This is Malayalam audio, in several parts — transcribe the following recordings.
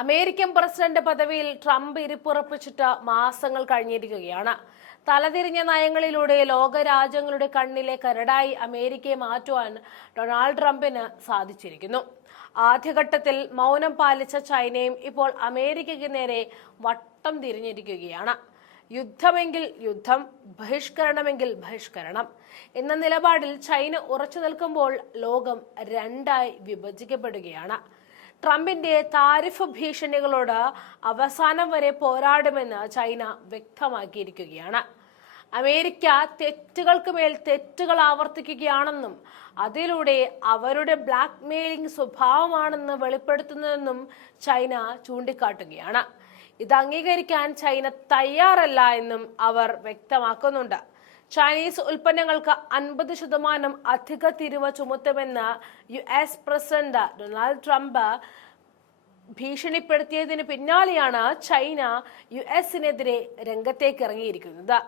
അമേരിക്കൻ പ്രസിഡന്റ് പദവിയിൽ ട്രംപ് ഇരിപ്പുറപ്പിച്ചിട്ട് മാസങ്ങൾ കഴിഞ്ഞിരിക്കുകയാണ്. തലതിരിഞ്ഞ നയങ്ങളിലൂടെ ലോകരാജ്യങ്ങളുടെ കണ്ണിലെ കരടായി അമേരിക്കയെ മാറ്റുവാൻ ഡൊണാൾഡ് ട്രംപിന് സാധിച്ചിരിക്കുന്നു. ആദ്യഘട്ടത്തിൽ മൗനം പാലിച്ച ചൈനയും ഇപ്പോൾ അമേരിക്കയ്ക്ക് നേരെ വട്ടം തിരിഞ്ഞിരിക്കുകയാണ്. യുദ്ധമെങ്കിൽ യുദ്ധം ബഹിഷ്കരണമെങ്കിൽ ബഹിഷ്കരണം. എന്ന നിലപാടിൽ ചൈന ഉറച്ചു നിൽക്കുമ്പോൾ ലോകം രണ്ടായി വിഭജിക്കപ്പെടുകയാണ്. ട്രംപിന്റെ താരിഫ് ഭീഷണികളോട് അവസാനം വരെ പോരാടുമെന്ന് ചൈന വ്യക്തമാക്കിയിരിക്കുകയാണ്. അമേരിക്ക തെറ്റുകൾക്ക് മേൽ തെറ്റുകൾ ആവർത്തിക്കുകയാണെന്നും അതിലൂടെ അവരുടെ ബ്ലാക്ക് മെയിലിംഗ് സ്വഭാവമാണെന്ന് വെളിപ്പെടുത്തുന്നതെന്നും ചൈന ചൂണ്ടിക്കാട്ടുകയാണ്. ഇത് അംഗീകരിക്കാൻ ചൈന തയ്യാറല്ല എന്നും അവർ വ്യക്തമാക്കുന്നുണ്ട്. ചൈനീസ് ഉൽപ്പന്നങ്ങൾക്ക് അൻപത് ശതമാനം അധിക തിരിവ് ചുമത്തുമെന്ന് U S president Donald Trump ഭീഷണിപ്പെടുത്തിയതിന് പിന്നാലെയാണ് ചൈന യു എസിനെതിരെ രംഗത്തേക്ക് ഇറങ്ങിയിരിക്കുന്നത്.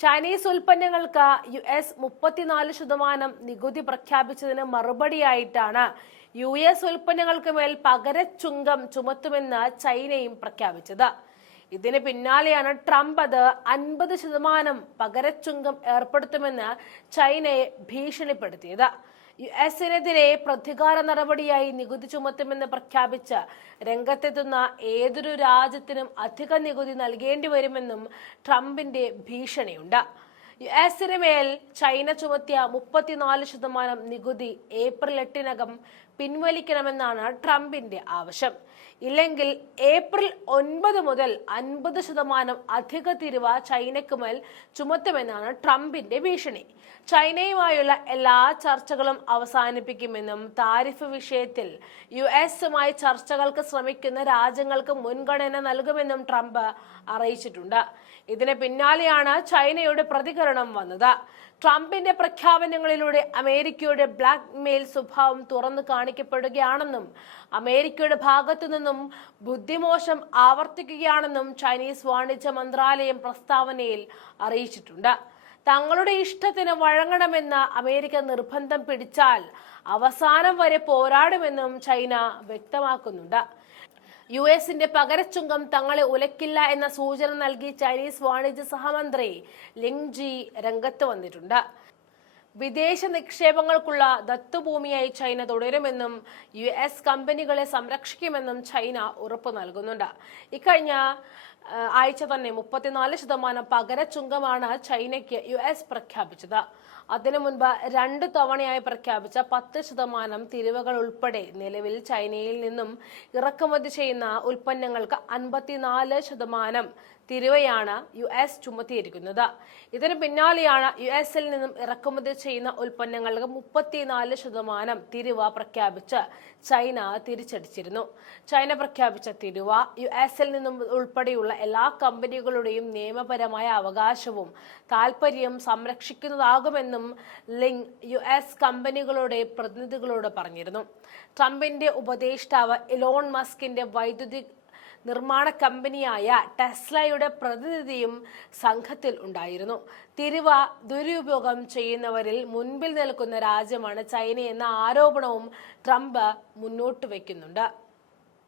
ചൈനീസ് ഉൽപ്പന്നങ്ങൾക്ക് യു എസ് മുപ്പത്തിനാല് ശതമാനം നികുതി പ്രഖ്യാപിച്ചതിന് മറുപടിയായിട്ടാണ് യു എസ് ഉൽപ്പന്നങ്ങൾക്ക് മേൽ പകരച്ചുങ്കം ചുമത്തുമെന്ന് ചൈനയും പ്രഖ്യാപിച്ചത്. ഇതിന് പിന്നാലെയാണ് ട്രംപ് അത് അൻപത് ശതമാനം പകരച്ചുങ്കം ഏർപ്പെടുത്തുമെന്ന് ചൈനയെ ഭീഷണിപ്പെടുത്തിയത്. യു എസിനെതിരെ പ്രതികാര നടപടിയായി നികുതി ചുമത്തുമെന്ന് പ്രഖ്യാപിച്ച് രംഗത്തെത്തുന്ന ഏതൊരു രാജ്യത്തിനും അധിക നികുതി നൽകേണ്ടി വരുമെന്നും ട്രംപിന്റെ ഭീഷണിയുണ്ട്. യു എസിന് മേൽ ചൈന ചുമത്തിയ മുപ്പത്തിനാല് ശതമാനം നികുതി ഏപ്രിൽ എട്ടിനകം പിൻവലിക്കണമെന്നാണ് ട്രംപിന്റെ ആവശ്യം. ഇല്ലെങ്കിൽ ഏപ്രിൽ ഒൻപത് മുതൽ അൻപത് ശതമാനം അധിക തിരിവ് ചൈനയ്ക്ക് മേൽ ചുമത്തുമെന്നാണ് ട്രംപിന്റെ ഭീഷണി. ചൈനയുമായുള്ള എല്ലാ ചർച്ചകളും അവസാനിപ്പിക്കുമെന്നും താരിഫ് വിഷയത്തിൽ യു എസുമായി ചർച്ചകൾക്ക് ശ്രമിക്കുന്ന രാജ്യങ്ങൾക്ക് മുൻഗണന നൽകുമെന്നും ട്രംപ് അറിയിച്ചിട്ടുണ്ട്. ഇതിന് പിന്നാലെയാണ് ചൈനയുടെ പ്രതികരണം വന്നത്. ട്രംപിന്റെ പ്രഖ്യാപനങ്ങളിലൂടെ അമേരിക്കയുടെ ബ്ലാക്ക് മെയിൽ സ്വഭാവം തുറന്നു കാണിക്കപ്പെടുകയാണെന്നും അമേരിക്കയുടെ ഭാഗത്തു നിന്നും ബുദ്ധിമോശം ആവർത്തിക്കുകയാണെന്നും ചൈനീസ് വാണിജ്യ മന്ത്രാലയം പ്രസ്താവനയിൽ അറിയിച്ചിട്ടുണ്ട്. തങ്ങളുടെ ഇഷ്ടത്തിന് വഴങ്ങണമെന്ന അമേരിക്ക നിർബന്ധം പിടിച്ചാൽ അവസാനം വരെ പോരാടുമെന്നും ചൈന വ്യക്തമാക്കുന്നുണ്ട്. യു എസിന്റെ പകരച്ചുങ്കം തങ്ങളെ ഉലക്കില്ല എന്ന സൂചന നൽകി ചൈനീസ് വാണിജ്യ സഹമന്ത്രി ലിങ് ജി രംഗത്ത് വന്നിട്ടുണ്ട്. വിദേശ നിക്ഷേപങ്ങൾക്കുള്ള ദത്തുഭൂമിയായി ചൈന തുടരുമെന്നും യു എസ് കമ്പനികളെ സംരക്ഷിക്കുമെന്നും ചൈന ഉറപ്പു നൽകുന്നുണ്ട്. ഇക്കഴിഞ്ഞ ആഴ്ച തന്നെ മുപ്പത്തിനാല് ശതമാനം പകരച്ചുങ്കമാണ് ചൈനയ്ക്ക് യു എസ് പ്രഖ്യാപിച്ചത്. അതിനു മുൻപ് രണ്ട് തവണയായി പ്രഖ്യാപിച്ച പത്ത് ശതമാനം തിരിവുകൾ ഉൾപ്പെടെ നിലവിൽ ചൈനയിൽ നിന്നും ഇറക്കുമതി ചെയ്യുന്ന ഉൽപ്പന്നങ്ങൾക്ക് അൻപത്തിനാല് ശതമാനം തിരുവയാണ് യു എസ് ചുമത്തിയിരിക്കുന്നത്. ഇതിന് പിന്നാലെയാണ് യു എസിൽ നിന്നും ഇറക്കുമതി ചെയ്യുന്ന ഉൽപ്പന്നങ്ങൾക്ക് മുപ്പത്തിനാല് ശതമാനം തിരുവ പ്രഖ്യാപിച്ച് ചൈന തിരിച്ചടിച്ചിരുന്നു. ചൈന പ്രഖ്യാപിച്ച തിരുവ യു എസിൽ നിന്നും ഉൾപ്പെടെയുള്ള എല്ലാ കമ്പനികളുടെയും നിയമപരമായ അവകാശവും താൽപര്യം സംരക്ഷിക്കുന്നതാകുമെന്നും ലിങ് യു എസ് കമ്പനികളുടെ പ്രതിനിധികളോട് പറഞ്ഞിരുന്നു. ട്രംപിന്റെ ഉപദേഷ്ടാവ് ഇലോൺ മസ്കിന്റെ വൈദ്യുതി നിർമ്മാണ കമ്പനിയായ ടെസ്ലയുടെ പ്രതിനിധിയും സംഘത്തിൽ ഉണ്ടായിരുന്നു. തിരുവ ദുരുപയോഗം ചെയ്യുന്നവരിൽ മുൻപിൽ നിൽക്കുന്ന രാജ്യമാണ് ചൈനയെന്ന ആരോപണവും ട്രംപ് മുന്നോട്ട് വയ്ക്കുന്നുണ്ട്.